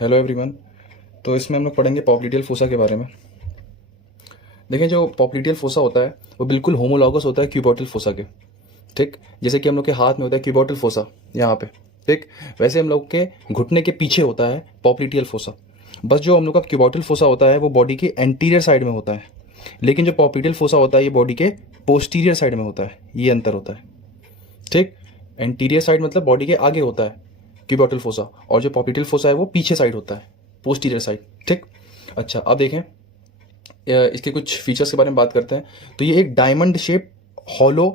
Hello everyone. तो इसमें हम लोग पढ़ेंगे पॉप्लिटियल फोसा के बारे में। देखें, जो पॉप्लिटियल फोसा होता है वो बिल्कुल होमोलॉगस होता है क्यूबोटल फोसा के। ठीक, जैसे कि हम लोग के हाथ में होता है क्यूबोटल फोसा यहाँ पे। ठीक, वैसे हम लोग के घुटने के पीछे होता है पॉप्लिटियल फोसा। बस जो हम लोग का क्यूबोटल फोसा होता है वो बॉडी के एंटीरियर साइड में होता है, लेकिन जो पॉप्लिटियल फोसा होता है ये बॉडी के पोस्टीरियर साइड में होता है। ये अंतर होता है। ठीक, एंटीरियर साइड मतलब बॉडी के आगे होता है क्यूबोटल फोसा, और जो पॉप्लिटियल फोसा है वो पीछे साइड होता है, पोस्टीरियर साइड। ठीक, अच्छा, अब देखें इसके कुछ फीचर्स के बारे में बात करते हैं। तो ये एक diamond shape hollow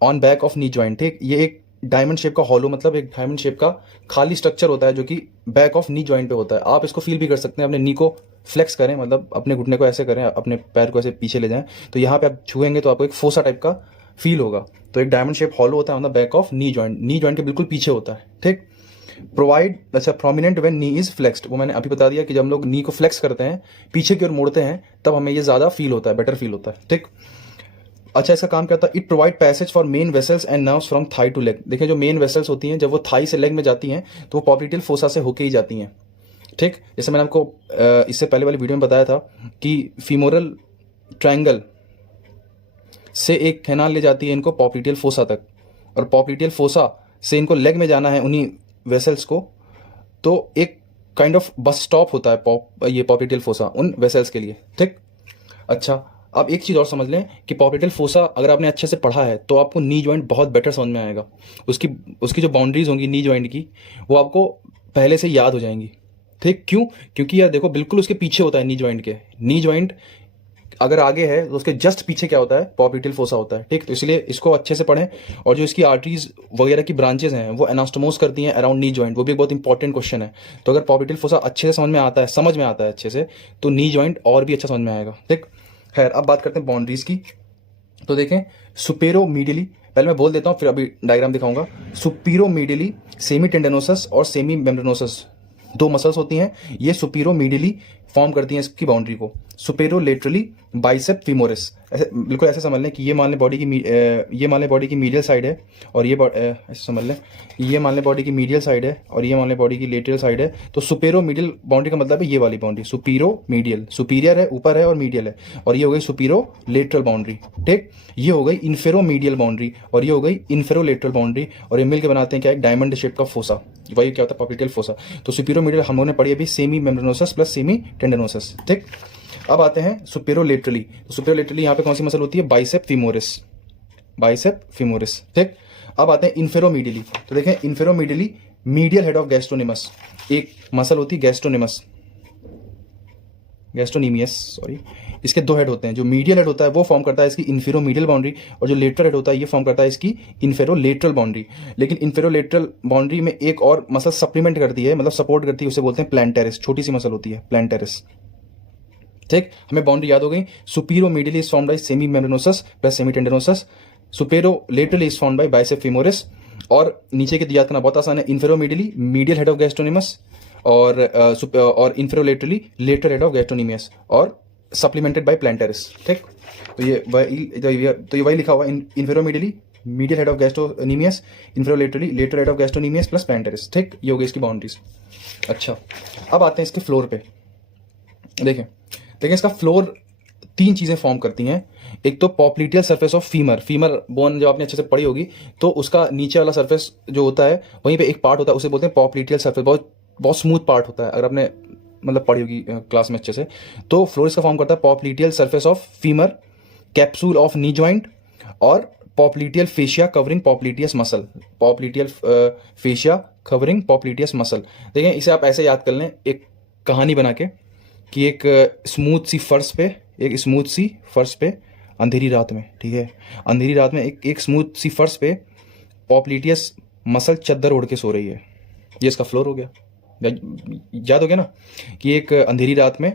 on back of knee joint. ठीक, ये एक डायमंड शेप का हॉलो मतलब एक डायमंड शेप का खाली स्ट्रक्चर होता है जो कि बैक ऑफ नी जॉइंट पे होता है। आप इसको फील भी कर सकते हैं, अपने नी को फ्लेक्स करें, मतलब अपने घुटने को ऐसे करें, अपने पैर को ऐसे पीछे ले जाएं, तो यहाँ पे आप छुएंगे तो आपको एक फोसा टाइप का फील होगा। तो एक डायमंड शेप हॉलो होता है on the back of knee joint, knee joint के बिल्कुल पीछे होता है। ठीक, प्रोवाइड अच्छा prominent when knee is flexed, वो मैंने अभी बता दिया कि जब हम लोग नी को फ्लेक्स करते हैं, पीछे की ओर मोड़ते हैं, तब हमें ये ज्यादा फील होता है, बेटर फील होता है। ठीक, अच्छा, इसका काम क्या होता है? It provide passage for main vessels and nerves from thigh to leg. देखिए, जो मेन वेसल्स होती हैं जब वो थाई से लेग में जाती हैं तो वो पॉप्लिटियल फोसा से होके ही जाती हैं। ठीक, जैसे मैंने आपको इससे पहले वाली वीडियो में बताया था कि फीमोरल ट्रायंगल से एक कैनाल ले जाती है इनको पॉप्लिटियल फोसा तक, और पॉप्लिटियल फोसा से इनको लेग में जाना है उन्हीं वेसल्स को, तो एक काइंड ऑफ बस स्टॉप होता है ये पॉप्लिटियल फोसा उन वेसल्स के लिए। ठीक, अच्छा, अब एक चीज़ और समझ लें कि पॉप्लिटियल फोसा अगर आपने अच्छे से पढ़ा है तो आपको नी जॉइंट बहुत बेटर समझ में आएगा। उसकी उसकी जो बाउंड्रीज होंगी नी जॉइंट की, वो आपको पहले से याद हो जाएंगी। ठीक, क्यों? क्योंकि यार देखो, बिल्कुल उसके पीछे होता है नी जॉइंट के। नी जॉइंट अगर आगे है तो उसके जस्ट पीछे क्या होता है? पॉप्लिटियल फोसा होता है। ठीक, तो इसलिए इसको अच्छे से पढ़ें। और जो इसकी आर्टरीज वगैरह की ब्रांचेज हैं वो एनास्टोमोस करती हैं अराउंड नी जॉइंट, वो भी एक बहुत इंपॉर्टेंट क्वेश्चन है। तो अगर पॉप्लिटियल फोसा अच्छे से समझ में आता है अच्छे से, तो नी जॉइंट और भी अच्छा समझ में आएगा। ठीक, खैर अब बात करते हैं बाउंड्रीज की। तो देखें, सुपेरोमीडियली, पहले मैं बोल देता हूँ फिर अभी डायग्राम दिखाऊंगा। सुपीरोमीडियली सेमी टेंडनोसस और सेमी मेम्ब्रेनोसस दो मसल्स होती हैं, ये सुपीरोमीडियली फॉर्म करती हैं इसकी बाउंड्री को। सुपेरोलेटरली बाइसेप फीमोरिस, ऐसे बिल्कुल ऐसे समझ लें कि ये मान लें बॉडी की मीडियल साइड है, और ये ऐसे समझ लें ये मान लें बॉडी की मीडियल साइड है, और ये मान लें बॉडी की लेटरल साइड है। तो सुपेरोमीडियल बाउंड्री का मतलब है ये वाली बाउंड्री, सुपीरोमीडियल, सुपीरियर है, ऊपर है और मीडियल है, और ये हो गई सुपीरोलेटरल बाउंड्री। ठीक, ये हो गई इन्फेरोमीडियल बाउंड्री, और ये हो गई इन्फेरोलेटरल बाउंड्री, और ये मिल के बनाते हैं क्या? एक डायमंड शेप का फोसा। वही क्या होता है? Popliteal fossa. तो सुपीरोमीडियल हम लोगों ने पढ़ी अभी सेमी मेम्ब्रेनोसस प्लस सेमी टेंडनोसस। ठीक, अब आते हैं सुपेरोलेटरली। तो सुपेरोलेटरली यहाँ पे कौन सी मसल होती है? Bicep femoris, bicep femoris. ठीक, अब आते हैं इन्फेरोमीडियली। तो देखें, इन्फेरोमीडियली मीडियल हेड ऑफ गैस्ट्रोनिमस, एक मसल होती है गैस्ट्रोनीमियस, सॉरी। इसके दो हेड होते हैं, जो मीडियल हेड होता है वो फॉर्म करता है इसकी इन्फेरोमीडियल बाउंड्री, और जो लेटरल हेड होता है ये फॉर्म करता है इसकी इन्फेरोलेटरल बाउंड्री। लेकिन इन्फेरोलेटरल बाउंड्री में एक और मसल सप्लीमेंट करती है, मतलब सपोर्ट करती है, उसे बोलते हैं प्लांटेरिस। छोटी सी मसल होती है प्लांटेरिस। ठीक, हमें बाउंड्री याद हो गई। Superomedially is formed by semimembranosus plus semitendinosus, superolaterally is formed by bicep femoris, और नीचे की याद करना बहुत आसान है, inferomedially medial head of gastrocnemius, और inferolaterally lateral head of gastrocnemius, और सप्लीमेंटेड बाय प्लांटेरिस। ठीक, तो ये वही लिखा हुआ है, inferomedially medial head of gastrocnemius, inferolaterally lateral head of gastrocnemius plus plantaris. ठीक, ये हो गई इसकी बाउंड्रीज। अच्छा, अब आते हैं इसके फ्लोर पे। देखें इसका फ्लोर तीन चीजें फॉर्म करती हैं। एक तो popliteal surface of femur bone, जो आपने अच्छे से पढ़ी होगी, तो उसका नीचे वाला सरफेस जो होता है वहीं पे एक पार्ट होता है, उसे बोलते हैं पॉप्लिटियल सरफेस। बहुत बहुत स्मूथ पार्ट होता है, अगर आपने मतलब पढ़ी होगी क्लास में अच्छे से। तो फ्लोर इसका फॉर्म करता है popliteal surface of femur, capsule of knee joint, और popliteal fascia covering popliteus muscle, popliteal fascia covering popliteus muscle. देखें, इसे आप ऐसे याद कर लें एक कहानी बना के, कि एक स्मूथ सी फर्श पे अंधेरी रात में, ठीक है, अंधेरी रात में एक स्मूथ सी फर्श पे पॉप्लिटियस मसल चद्दर ओढ़ के सो रही है। ये इसका फ्लोर हो गया। याद हो गया ना कि एक अंधेरी रात में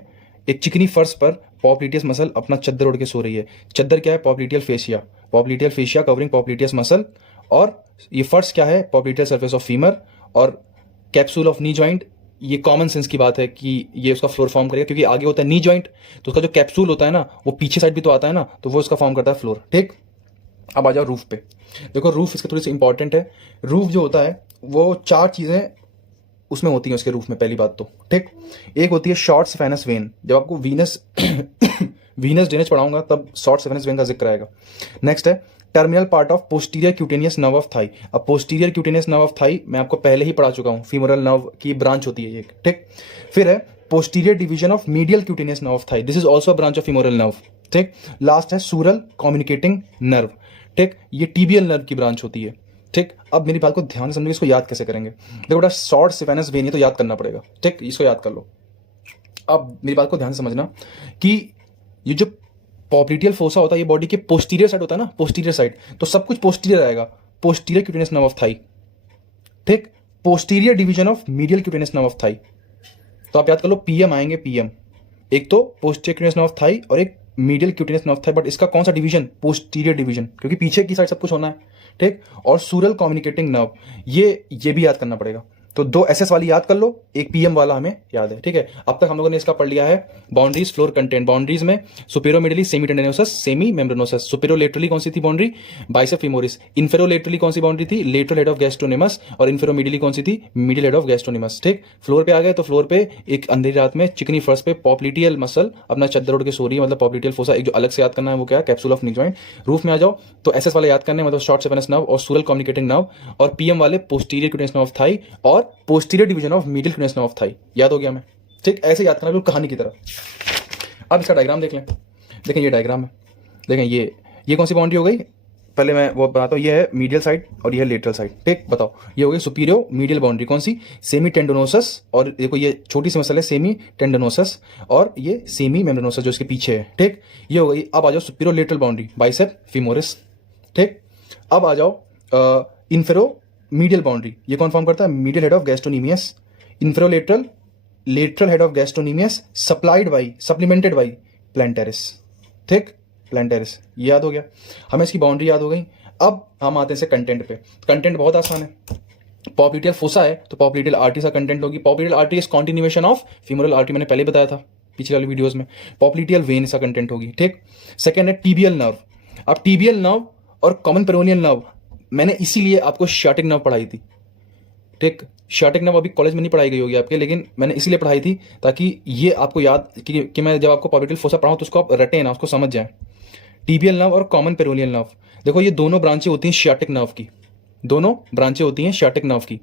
एक चिकनी फर्श पर पॉप्लिटियस मसल अपना चद्दर ओढ़ के सो रही है। चद्दर क्या है? Popliteal fascia covering popliteus muscle, और ये फर्श क्या है? पॉप्लिटियल सरफेस ऑफ फीमर, और कैप्सूल ऑफ नी जॉइंट। ये कॉमन सेंस की बात है कि ये उसका फ्लोर फॉर्म करेगा, क्योंकि आगे होता है नी जॉइंट, तो उसका जो कैप्सूल होता है ना वो पीछे साइड भी तो आता है ना, तो वो उसका फॉर्म करता है फ्लोर। ठीक, अब आ जाओ रूफ पे। देखो, रूफ इसका थोड़ी सी इंपॉर्टेंट है। रूफ जो होता है वो चार चीजें उसमें होती है उसके रूफ में, पहली बात तो, ठीक। एक होती है शॉर्ट सिफेनस वेन, जब आपको वीनस वीनस ड्रेनेज पढ़ाऊंगा तब शॉर्ट सिफेनस वेन का जिक्र आएगा। नेक्स्ट है terminal part of posterior cutaneous nerve of thigh. अब posterior cutaneous nerve of thigh मैं आपको पहले ही पढ़ा चुका हूं, फीमोरल नर्व की ब्रांच होती है एक, ठीक। फिर है posterior division of medial cutaneous nerve of Thai, this is also a branch of femoral nerve, ठीक। लास्ट है सूरल कम्युनिकेटिंग नर्व, ठीक, ये टीबियल नर्व की ब्रांच होती है, ठीक। अब मेरी बात को ध्यान से समझिए, इसको याद कैसे करेंगे। देखो बेटा शॉर्ट सिफेनस वेन, ये तो याद करना पड़ेगा, ठीक, इसको याद कर लो। अब मेरी बात को ध्यान से समझना कि ये जो पॉप्लिटियल फोसा होता है ये बॉडी के पोस्टीरियर साइड होता है ना, पोस्टीरियर साइड, तो सब कुछ पोस्टीरियर आएगा, posterior cutaneous nerve of thigh, ठीक। Posterior division of medial cutaneous nerve of thigh, तो आप याद कर लो पीएम आएंगे, पीएम, एक तो posterior cutaneous nerve of thigh और एक medial cutaneous nerve of Thai, but इसका कौन सा डिवीजन, पोस्टीरियर डिवीजन, क्योंकि पीछे की साइड सब कुछ होना है, ठीक। और सूरल कम्युनिकेटिंग नर्व, ये भी याद करना पड़ेगा। तो दो एसएस वाली याद कर लो, एक पीएम वाला हमें याद है, ठीक है। अब तक हम लोगों ने इसका पढ़ लिया है बाउंड्रीज, फ्लोर कंटेंट। बाउंड्रीज में सुपेरोमिडली सेमी टेंडनोसस, सेमी मेम्ब्रेनोसस। सुपेरोलेटरली कौन सी थी बाउंड्री, बाइसेप फीमोरिस। इन्फेरोलेटरली कौन सी बाउंड्री थी, लेटरल हेड ऑफ गैस्ट्रोनेमस। और इन्फेरोमिडली कौन सी थी, मिडिल हेड ऑफ गैस्ट्रोनेमस, ठीक। फ्लोर पे आ गए तो फ्लोर पे एक अंधेरी रात में चिकनी फर्श पे पॉप्लिटियल मसल अपना चद्दर उड़ के सो रही है, मतलब पॉप्लिटियल फोसा। एक जो अलग से याद करना है वो क्या है, capsule of knee joint. Roof में आ जाओ तो एसएस वाला याद करना है, मतलब शॉर्ट सिफेनस नर्व और सूरल कम्युनिकेटिंग नर्व। और पीएम वाले posterior cutaneous nerve of thigh और posterior division of middle cutaneous nerve of thigh, याद हो गया मैं, ठीक। ऐसे याद करना बिल्कुल कहानी की तरह। अब इसका डायग्राम देख लें, देखें ये डायग्राम है, देखें ये कौन सी बाउंड्री हो गई, पहले मैं वो बताता हूँ, ये है मीडियल साइड और ये है लेटरल साइड, ठीक। बताओ ये हो गई सुपीरियर मीडियल बाउंड्री, कौन सी, सेमी टेंडोनोसस। और देखो ये छोटी सी मसल है सेमी टेंडोनोसस, और ये सेमी मेम्ब्रेनोसस जो इसके पीछे है, ठीक, ये हो गई। अब आ जाओ superior lateral boundary, bicep femoris, ठीक। अब आ जाओ इन्फेरो मीडियल बाउंड्री, ये कौन फॉर्म करता है, medial head of gastrocnemius. Inferolateral lateral head of gastrocnemius supplied by, supplemented by plantaris, ठीक, प्लैंटेरिस, ये याद हो गया हमें, इसकी बाउंड्री याद हो गई। अब हम आते हैं से कंटेंट पे। कंटेंट बहुत आसान है, पॉप्लिटियल फोसा है तो पॉप्लिटियल आर्टरी का कंटेंट होगी। Popliteal artery is continuation of femoral artery, मैंने पहले बताया था पिछले वाली वीडियोस में। पॉप्लिटियल वेन इसका कंटेंट होगी, ठीक। सेकेंड है टीबियल नर्व। अब टीबियल नर्व और कॉमन पेरोनियल नर्व मैंने इसीलिए आपको शार्टिक नर्व पढ़ाई थी, ठीक। शार्टिक नर्व अभी कॉलेज में नहीं पढ़ाई गई होगी आपके, लेकिन मैंने इसलिए पढ़ाई थी ताकि ये आपको याद कि मैं जब आपको पॉप्लिटियल फोसा पढ़ाऊँ तो उसको आप रटें ना, उसको समझ जाएं। टीबियल नर्व और कॉमन पेरोनियल नर्व, देखो ये दोनों ब्रांचें होती हैं शार्टिक नर्व की, दोनों ब्रांचें होती हैं शार्टिक नर्व की।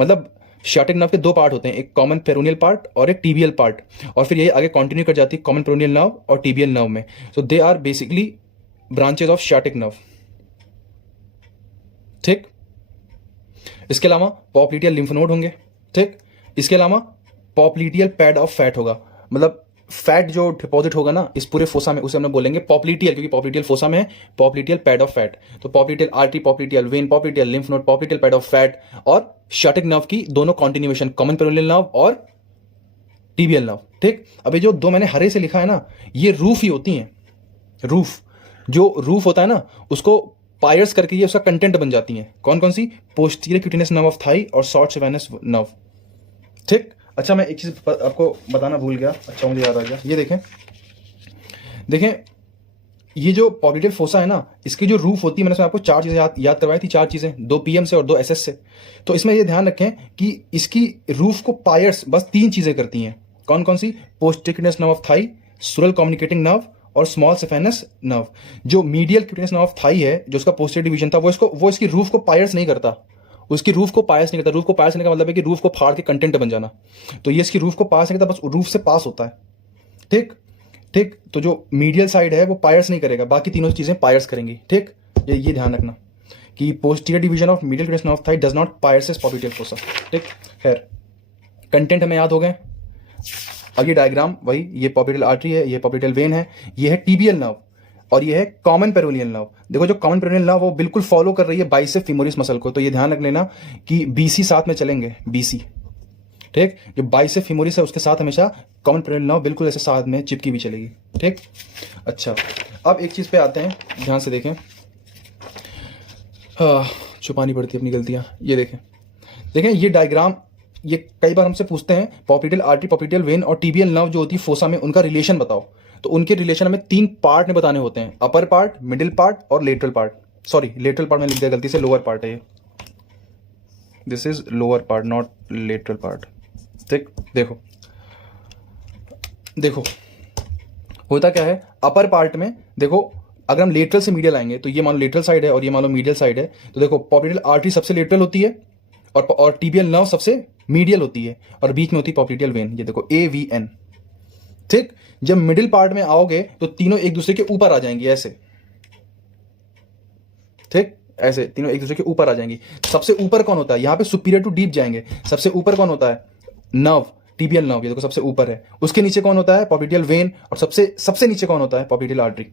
मतलब शार्टिक नर्व के दो पार्ट होते हैं, एक कॉमन पेरोनियल पार्ट और एक टीबियल पार्ट, और फिर ये आगे कंटिन्यू कर जाती है कॉमन पेरोनियल नर्व और टीबियल नर्व में। So they are basically branches of sciatic nerve, ठीक। इसके अलावा पॉप्लिटियल लिम्फ नोड होंगे, ठीक। इसके अलावा पॉप्लिटियल पैड ऑफ फैट होगा, मतलब फैट जो डिपॉजिट होगा ना इस पूरे फोसा में उसे हम लोग बोलेंगे पॉप्लिटियल, क्योंकि पॉप्लिटियल फोसा में है पॉप्लिटियल पैड ऑफ फैट। तो popliteal artery, popliteal when, popliteal lymph node, popliteal pad of fat और शार्टिक नर्व की दोनों कॉन्टिन्यूएशन, कॉमन पेरोनियल नर्व और टीबियल नर्व, ठीक। अब ये जो दो मैंने हरे से लिखा है ना, ये रूफ ही होती हैं, रूफ, जो रूफ होता है ना उसको पायर्स करके ये उसका कंटेंट बन जाती हैं। कौन कौन सी, posterior cutaneous nerve of thigh और शॉर्ट सिफेनस नर्व, ठीक। अच्छा मैं एक चीज आपको बताना भूल गया, अच्छा मुझे याद आ गया, ये देखें ये जो पॉप्लिटियल फोसा है ना इसकी जो रूफ होती है, मैंने आपको चार चीजें याद करवाई थी, चार चीजें, दो पीएम से और दो एसएस से। तो इसमें ये ध्यान रखें कि इसकी रूफ को पायर्स बस तीन चीजें करती हैं, कौन कौन सी, posterior cutaneous nerve of thigh, sural communicating nerve और स्मॉल सिफेनस नर्व। जो medial cutaneous nerve of thigh है जो उसका पोस्टीरियर डिवीजन था वो इसकी रूफ को पायर्स नहीं करता, उसकी रूफ को पायर्स नहीं करता। रूफ को पायर्स करने का मतलब है कि रूफ को फाड़ के कंटेंट बन जाना, तो ये इसकी रूफ को पास नहीं करता, बस रूफ से पास होता है, ठीक, ठीक। तो जो मीडियल साइड है वो पायर्स नहीं करेगा, बाकी तीनों चीजें पायर्स करेंगी, ठीक। ये ध्यान रखना कि posterior division of medial cutaneous nerve of Thai does not pierce popliteal fossa, ठीक। खैर कंटेंट हमें याद हो गए। अब ये डायग्राम वही, ये पॉप्लिटियल आर्टरी है, ये पॉप्लिटियल वेन है, ये है टीबियल नर्व और ये है कॉमन पेरोनियल नर्व। देखो जो कॉमन पेरोनियल नर्व वो बिल्कुल फॉलो कर रही है बाइसेप फीमोरिस मसल को, तो ये ध्यान रख लेना कि बीसी साथ में चलेंगे, बीसी, ठीक। जो बाइसेप फीमोरिस है उसके साथ हमेशा कॉमन पेरोनियल नर्व बिल्कुल ऐसे साथ में चिपकी भी चलेगी, ठीक। अच्छा अब एक चीज पे आते हैं, ध्यान से देखें, छुपानी पड़ती है अपनी गलतियां। ये देखें ये डायग्राम, ये कई बार हमसे पूछते हैं पॉप्लिटियल आर्टरी, पॉप्लिटियल वेन और टीबियल नर्व जो होती है फोसा में उनका रिलेशन बताओ। तो उनके रिलेशन हमें तीन पार्ट में बताने होते हैं, अपर पार्ट, मिडिल पार्ट और lateral part. Sorry lateral part में लिख दिया गलती से, लोअर पार्ट है ये, this is lower part not lateral part. ठीक, देखो देखो होता क्या है अपर पार्ट में, देखो अगर हम लेटरल से मीडियल आएंगे तो ये मान लो लेटरल साइड है और ये मान लो मीडियल साइड है, तो देखो पॉप्लिटियल आर्टरी सबसे लेटरल होती है और टीबियल नर्व सबसे मीडियल होती है और बीच में होती है पॉप्लिटियल वेन, ये देखो AVN। ठीक, जब मिडिल पार्ट में आओगे तो तीनों एक दूसरे के ऊपर आ जाएंगे ऐसे। ठीक, ऐसे तीनों एक दूसरे के ऊपर आ जाएंगी। सबसे ऊपर कौन होता है, यहां पे सुपीरियर टू डीप जाएंगे, सबसे ऊपर कौन होता है नर्व, टीबियल नर्व, ये देखो सबसे ऊपर है। उसके नीचे कौन होता है पॉप्लिटियल वेन और सबसे नीचे कौन होता है पॉप्लिटियल आर्टरी।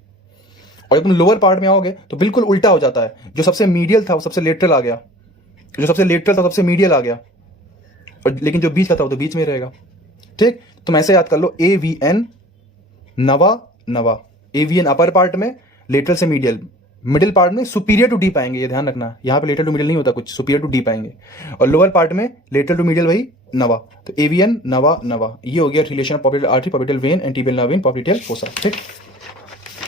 और जब तुम लोअर पार्ट में आओगे तो बिल्कुल उल्टा हो जाता है, जो सबसे मीडियल था वो सबसे लेटरल आ गया, जो सबसे लेटरल था सबसे मीडियल आ गया, और लेकिन जो बीच का था वो तो बीच में रहेगा। ठीक, तुम ऐसे याद कर लो AVN नवा नवा, AVN अपर पार्ट में लेटरल से मीडियल, मिडिल पार्ट में सुपीरियर टू डीप आएंगे, ये ध्यान रखना, यहां पे लेटरल टू मिडियल नहीं होता कुछ, सुपीरियर टू डीप आएंगे, और लोअर पार्ट में लेटरल टू मिडियल वही नवा, तो AVN नवा नवा। ये हो गया relation of popliteal artery, popliteal when and tibial nerve in popliteal fossa. ठीक,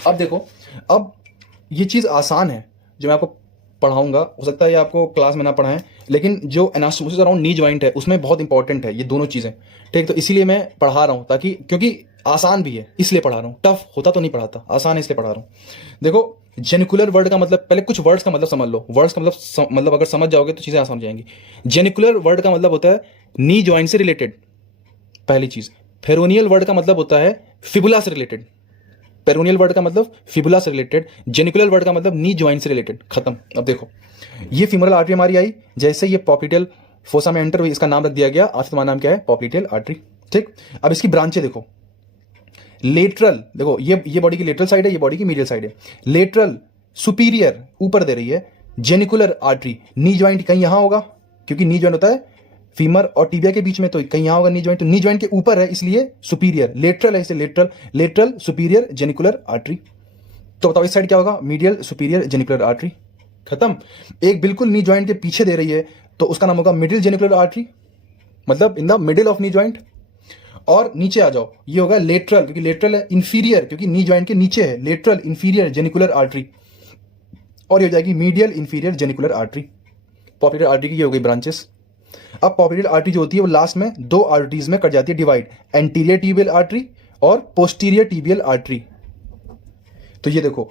अब देखो, अब ये चीज आसान है जो मैं आपको पढ़ाऊंगा, हो सकता है ये आपको क्लास में ना पढ़ाएं, लेकिन जो एनाटोमी अराउंड नी जॉइंट है उसमें बहुत इंपॉर्टेंट है ये दोनों चीजें। ठीक, तो इसीलिए मैं पढ़ा रहा हूं, ताकि क्योंकि आसान भी है इसलिए पढ़ा रहा हूं, टफ होता तो नहीं पढ़ाता, आसान है इसलिए पढ़ा रहा हूं। देखो जेनिकुलर वर्ड का मतलब, पहले कुछ वर्ड्स का मतलब समझ लो, वर्ड्स का मतलब अगर समझ जाओगे तो चीजें आसान हो जाएंगी। जेनिकुलर वर्ड का मतलब होता है नी जॉइंट से रिलेटेड, पहली चीज। फेरोनियल वर्ड का मतलब होता है फिबुला से रिलेटेड, पेरोनियल वर्ड का मतलब फिबुला से रिलेटेड, जेनिकुलर वर्ड का मतलब नी जॉइंट से रिलेटेड, खत्म। अब देखो ये फीमोरल आर्टरी हमारी आई, जैसे ये पॉप्लिटियल फोसा में एंटर हुई, इसका नाम रख दिया गया, आज तुम्हारा नाम क्या है पॉप्लिटियल आर्टरी। ठीक, अब इसकी ब्रांचें देखो, लेटरल, देखो ये बॉडी की लेटरल साइड है, ये बॉडी की मीडियल साइड है। लेटरल सुपीरियर ऊपर दे रही है, जेनिकुलर आर्टरी नी जॉइंट कहीं यहां होगा, क्योंकि नी जॉइंट होता है फीमर और टीबिया के बीच में, तो कहीं यहां होगा नी जॉइंट, तो नी जॉइंट के ऊपर है इसलिए सुपीरियर। लेटरल है इसे लेटरल सुपीरियर जेनिकुलर आर्टरी। तो बताओ इस साइड क्या होगा, मीडियल सुपीरियर जेनिकुलर आर्टरी, खत्म। एक बिल्कुल नी जॉइंट के पीछे दे रही है तो उसका नाम होगा मिडिल जेनिकुलर आर्टरी, मतलब in the middle of knee joint. और नीचे आ जाओ, ये होगा लेटरल, क्योंकि लेटरल है, इंफीरियर क्योंकि नी जॉइंट के नीचे है, लेटरल इंफीरियर जेनिकुलर आर्टरी, और ये हो जाएगी medial inferior genicular artery. Popliteal artery की ये हो गई ब्रांचेस। अब पॉप्लिटियल आर्टरी जो होती है वो लास्ट में दो आर्टरीज में कट जाती है डिवाइड, एंटीरियर टीबियल आर्टरी और पोस्टीरियर टीबियल आर्टरी। तो ये देखो,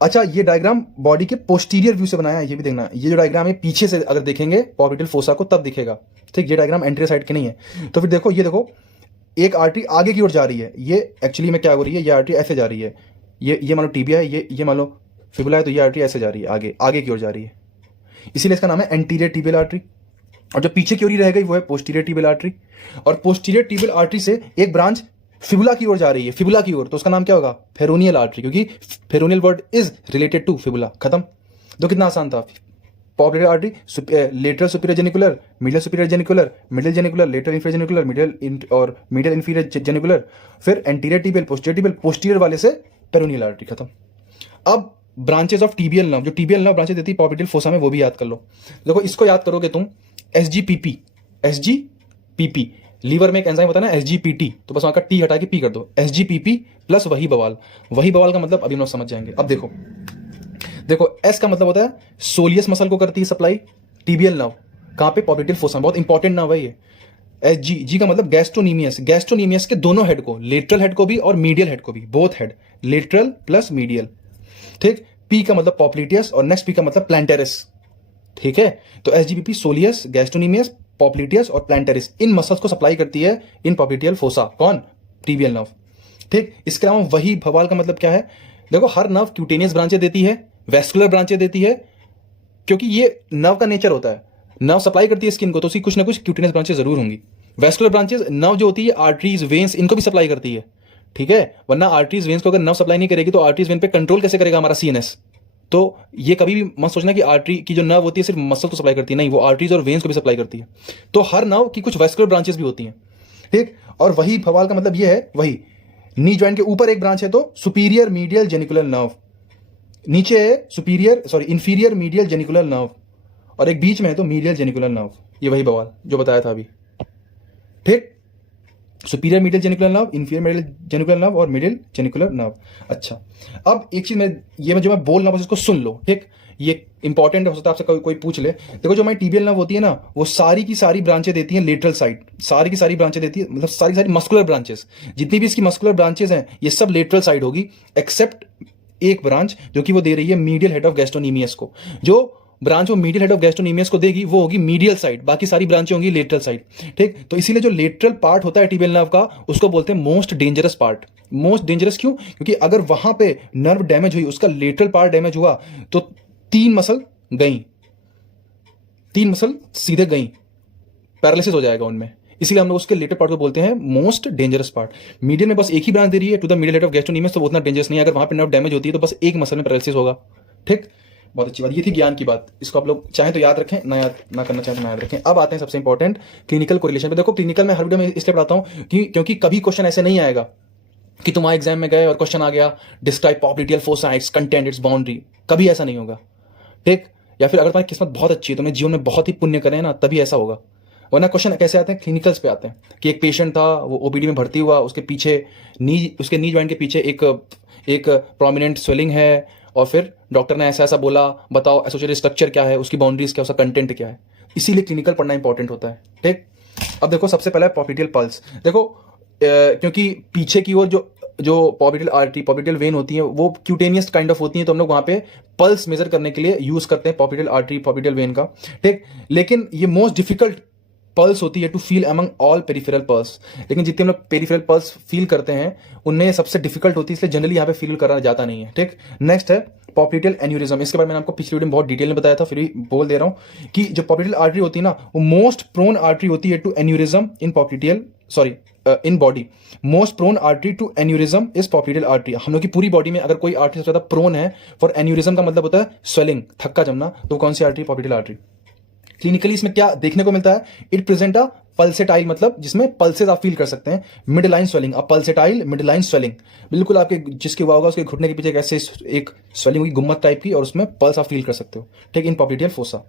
अच्छा ये डायग्राम बॉडी के पोस्टीरियर व्यू से बनाया है, ये भी देखना, ये जो डायग्राम है पीछे से अगर देखेंगे पॉप्लिटियल फोसा को तब दिखेगा। ठीक, ये डायग्राम एंटीरियर साइड के नहीं है। तो फिर देखो, ये देखो एक आर्टरी आगे की ओर जा रही है, ये एक्चुअली में क्या हो रही है, ये आर्टरी ऐसे जा रही है, ये मान लो टीबिया है, ये मान लो फिबुला है, तो ये आर्टरी ऐसे जा रही है, आगे की ओर जा रही है, इसीलिए इसका नाम है एंटीरियर टीबियल आर्टरी। और जो पीछे की ओर ही रह गई वो है पोस्टीरियर टीबियल आर्टरी। और पोस्टीरियर टीबियल आर्टरी से एक ब्रांच फिबुला की ओर जा रही है, फिबुला की ओर, तो उसका नाम क्या होगा फेरोनियल आर्टरी, क्योंकि peroneal word is related to fibula, खत्म। तो कितना आसान था, popliteal artery lateral superior genicular, middle superior genicular, middle genicular, lateral inferior genicular, middle inferior genicular, फिर एंटीरियर टीबियल, पोस्टीरियर वाले से पेरोनियल आर्टरी, खत्म। अब ब्रांचेस ऑफ टीबियल नर्व, जो टीबियल नर्व ब्रांचेस देती है पॉप्लिटियल फोसा में, वो भी याद कर लो। देखो इसको याद करोगे तुम, SGPP, लीवर में एक एंजाइम होता है ना SGPT, तो बस वहां का टी हटा के पी कर दो, SGPP प्लस वही बवाल का मतलब अभी हम लोग समझ जाएंगे। अब देखो S का मतलब होता है सोलियस मसल को करती है सप्लाई टीबियल नर्व, कहां पे पॉप्लिटियल फोसा, बहुत इंपॉर्टेंट नर्व है ये। जी का मतलब गैस्ट्रोनीमियस के दोनों हेड को, लेटरल हेड को भी और मीडियल हेड को भी, both head, lateral plus medial. ठीक, P का मतलब पॉप्लिटियस और नेक्स्ट P का मतलब प्लांटेरिस। ठीक है, तो SGPP सोलियस, गैस्ट्रोनीमियस, पॉप्लिटियस और प्लांटेरिस, इन मसल्स को सप्लाई करती है इन पॉप्लिटियल फोसा, कौन, टीबियल नर्व। ठीक, इसके अलावा वही भवाल का मतलब क्या है, देखो हर नर्व क्यूटेनियस ब्रांचें देती है, वेस्कुलर ब्रांचें देती है, क्योंकि ये नर्व का नेचर होता है, नर्व सप्लाई करती है स्किन को, तो उसकी कुछ ना कुछ क्यूटेनियस ब्रांचें जरूर होंगी। वेस्कुलर ब्रांचेस नर्व जो होती है आर्टरीज, वेन्स, इनको भी सप्लाई करती है। ठीक है, वरना आर्टरीज वेन्स को अगर नर्व सप्लाई नहीं करेगी तो आर्टरीज वेन पे कंट्रोल कैसे करेगा हमारा CNS। तो ये कभी भी मत सोचना कि आर्टरी की जो नर्व होती है सिर्फ मसल को सप्लाई करती है, नहीं, वो आर्टरीज और वेन्स को भी सप्लाई करती है। तो हर नर्व की कुछ वेस्कुलर ब्रांचेस भी होती हैं। ठीक, और वही भवाल का मतलब ये है, वही नी जॉइंट के ऊपर एक ब्रांच है तो सुपीरियर मीडियल जेनिकुलर नर्व, नीचे है इंफीरियर मीडियल जेनिकुलर नर्व, और एक बीच में है तो मीडियल जेनिकुलर नर्व, ये वही बवाल जो बताया था अभी। ठीक, superior medial genicular nerve, inferior medial genicular nerve और मिडिल जेनिकुलर नर्व। अच्छा, अब एक चीज जो मैं बोल रहा हूं इसको सुन लो, ठीक। ये इंपॉर्टेंट हो सकता है आपसे कोई पूछ ले। देखो जो हमारी टीबियल नर्व होती है ना, वो सारी की सारी ब्रांचें देती हैं लेटरल साइड, सारी की सारी ब्रांचें देती है, मतलब सारी की सारी मस्कुलर ब्रांचेस, जितनी भी इसकी मस्कुलर ब्रांचेस हैं ये सब लेटरल साइड होगी, एक्सेप्ट एक ब्रांच जो कि वो दे रही है मीडियल हेड ऑफ गैस्ट्रोनीमियस को। जो ब्रांच वो मीडियल हेड ऑफ गैस्ट्रोनीमियस को देगी वो होगी मीडियल साइड, बाकी सारी ब्रांचें होंगी लेटरल साइड, ठीक। तो इसीलिए जो लेटरल पार्ट होता है टीबियल नर्व का, उसको बोलते हैं most dangerous part. Most dangerous क्यों? क्योंकि अगर वहां पे नर्व डैमेज हुई, उसका लेटरल पार्ट डैमेज हुआ, तो 3 मसल गई, 3 मसल सीधे गई, पैरालिसिस हो जाएगा उनमें। इसीलिए हम लोग उसके लेटर पार्ट को बोलते हैं मोस्ट डेंजरस पार्ट। मीडियल में बस एक ही ब्रांच दे रही है to the medial head of gastrocnemius, तो वो उतना डेंजरस नहीं है। अगर वहां पे नर्व डैमेज होती है तो बस एक मसल में पैरालिसिस होगा, ठीक। बहुत अच्छी बात, ये थी ज्ञान की बात। इसको आप लोग चाहें तो याद रखें, ना करना चाहें तो ना याद रखें। अब आते हैं सबसे इंपॉर्टेंट क्लिनिकल कोरिलेशन पे। देखो क्लिनिकल में हर वीडियो में इसलिए पढ़ाता हूं कि क्योंकि कभी क्वेश्चन ऐसे नहीं आएगा कि तुम एग्जाम में गए और क्वेश्चन आ गया describe popliteal fossa, it's content, it's boundary. कभी ऐसा नहीं होगा, ठीक। या फिर अगर तुम्हारी किस्मत बहुत अच्छी है, तुमने जीवन में बहुत ही पुण्य करे ना, तभी ऐसा होगा। वरना क्वेश्चन कैसे आते हैं? क्लिनिकल्स पे आते हैं कि एक पेशेंट था, वो ओपीडी में भर्ती हुआ, उसके पीछे उसके नी जॉइंट के पीछे एक प्रोमिनेंट स्वेलिंग है, और फिर डॉक्टर ने ऐसा ऐसा बोला, बताओ एसोसिएटेड स्ट्रक्चर क्या है, उसकी बाउंड्रीज क्या है, उसका कंटेंट क्या है। इसीलिए क्लिनिकल पढ़ना इंपॉर्टेंट होता है, ठीक। अब देखो सबसे पहला है पॉप्लिटियल पल्स। देखो क्योंकि पीछे की ओर जो पॉप्लिटियल आर्टरी, पॉप्लिटियल वेन होती है, वो क्यूटेनियस काइंड ऑफ होती है, तो हम लोग वहां पे पल्स मेजर करने के लिए यूज करते हैं पॉप्लिटियल आर्टरी, पॉप्लिटियल वेन का, ठीक। लेकिन ये मोस्ट डिफिकल्ट पल्स होती है to feel among all peripheral pulse. लेकिन जितने हम लोग पेरिफेरल पल्स फील करते हैं उनमें सबसे डिफिकल्ट होती है, इसलिए जनरली यहाँ पे फील करा जाता नहीं है, ठीक। नेक्स्ट है पॉप्लिटियल एन्यूरिज्म। इसके बारे में मैंने आपको पिछली वीडियो में बहुत डिटेल में बताया था, फिर भी बोल दे रहा हूँ कि जो पॉप्लिटियल आर्टरी होती है ना, वो मोस्ट प्रोन आर्टरी होती है to aneurysm in popliteal, sorry in body. Most prone artery to aneurysm is popliteal artery. हम लोग की पूरी बॉडी में अगर कोई आर्टरी सबसे ज्यादा प्रोन है फॉर एन्यूरिज्म का मतलब होता है स्वेलिंग, थक्का जमना, तो कौन सी आर्टरी? Popliteal artery. क्लिनिकली इसमें क्या देखने को मिलता है? इट प्रेजेंट अ पल्सेटाइल, मतलब जिसमें पल्सेस आप फील कर सकते हैं, मिड लाइन स्वेलिंग, अ पल्सेटाइल मिड लाइन स्वेलिंग। बिल्कुल आपके जिसके हुआ होगा उसके घुटने के पीछे कैसे एक स्वेलिंग होगी गुम्मत टाइप की, और उसमें पल्स आप फील कर सकते हो, ठीक, इन पॉप्लिटियल फोसा।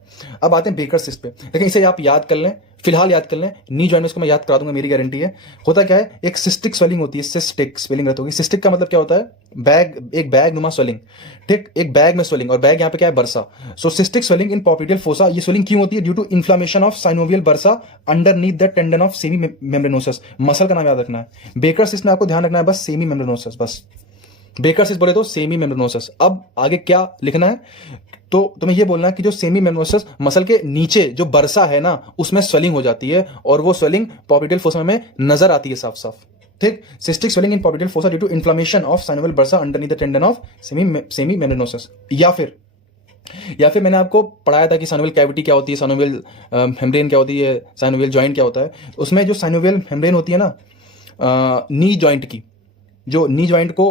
अब आते हैं बेकर सिस्ट पे। लेकिन इसे आप याद कर लें, फिलहाल याद कर लें, नी जॉइंट में इसको मैं याद करा दूंगा, मेरी गारंटी है। होता क्या है? एक सिस्टिक स्वेलिंग होती है, सिस्टिक स्वेलिंग रहती होगी। सिस्टिक का मतलब क्या होता है? बैग, एक बैग नुमा स्वेलिंग, ठीक, एक बैग में स्वेलिंग, और बैग यहाँ पे क्या है? Bursa. So cystic swelling in popliteal fossa. ये स्वेलिंग क्यों होती है? Due to inflammation of synovial bursa underneath the tendon of semi membranosus. Muscle का नाम याद रखना है। बेकर सिस्ट में आपको ध्यान रखना है बस सेमी मेम्ब्रेनोसस, बस बेकर सिस्ट बोले तो सेमी मेम्ब्रेनोसस। अब आगे क्या लिखना है? तो तुम्हें ये बोलना है कि जो सेमी मेम्ब्रेनोसस मसल के नीचे जो बर्सा है ना, उसमें स्वेलिंग हो जाती है, और वो स्वेलिंग पॉप्लिटियल फोसा में नजर आती है साफ साफ, ठीक। Cystic swelling in popliteal fossa due to inflammation of synovial bursa underneath the tendon of semi membranosus. या फिर मैंने आपको पढ़ाया था कि साइनोवियल कैविटी क्या होती है, साइनोवियल मेम्ब्रेन क्या होती है, साइनोवियल जॉइंट क्या होता है। उसमें जो साइनोवियल मेम्ब्रेन होती है ना, नी जॉइंट की, जो नी जॉइंट को,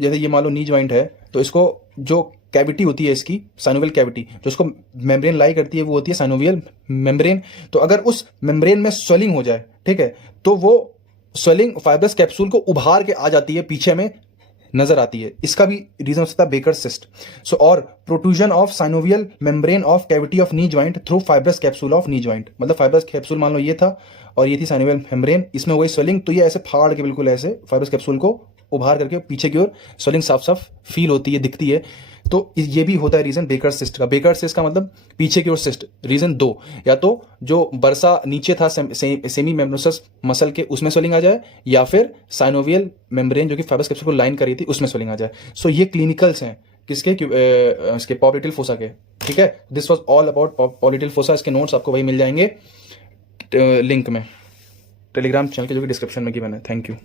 जैसे ये मान लो नी जॉइंट है, तो इसको जो कैविटी होती है इसकी, साइनोवियल कैविटी, जो इसको मेम्ब्रेन लाई करती है, वो होती है साइनोवियल मेम्ब्रेन। तो अगर उस मेम्ब्रेन में स्वेलिंग हो जाए, ठीक है, तो वो स्वेलिंग फाइब्रस कैप्सूल को उभार के आ जाती है, पीछे में नजर आती है। इसका भी रीजन हो सकता है बेकर सिस्ट। सो और protrusion of synovial membrane of cavity of knee joint through fibrous capsule of knee joint. मतलब फाइब्रस कैप्सूल मान लो ये था, और ये थी साइनोवियल मेम्ब्रेन, इसमें हो गई स्वेलिंग, तो ये ऐसे फाड़ के बिल्कुल ऐसे फाइब्रस कैप्सूल को उभार करके पीछे की ओर स्वेलिंग साफ साफ फील होती है, दिखती है। तो ये भी होता है रीजन बेकर सिस्ट का। बेकर सिस्ट का मतलब पीछे की ओर सिस्ट। रीजन 2, या तो जो बर्सा नीचे था सेमी मेम्ब्रेनोसस मसल के, उसमें स्वेलिंग आ जाए, या फिर साइनोवियल मेम्ब्रेन जो कि फाइब्रस कैप्सूल को लाइन कर रही थी, उसमें स्वेलिंग आ जाए। सो ये क्लिनिकल्स हैं किसके? इसके पॉप्लिटियल फोसा के, ठीक है। This was all about popliteal fossa. इसके नोट्स आपको वही मिल जाएंगे लिंक में, टेलीग्राम चैनल के, जो कि डिस्क्रिप्शन में की मैंने। Thank you.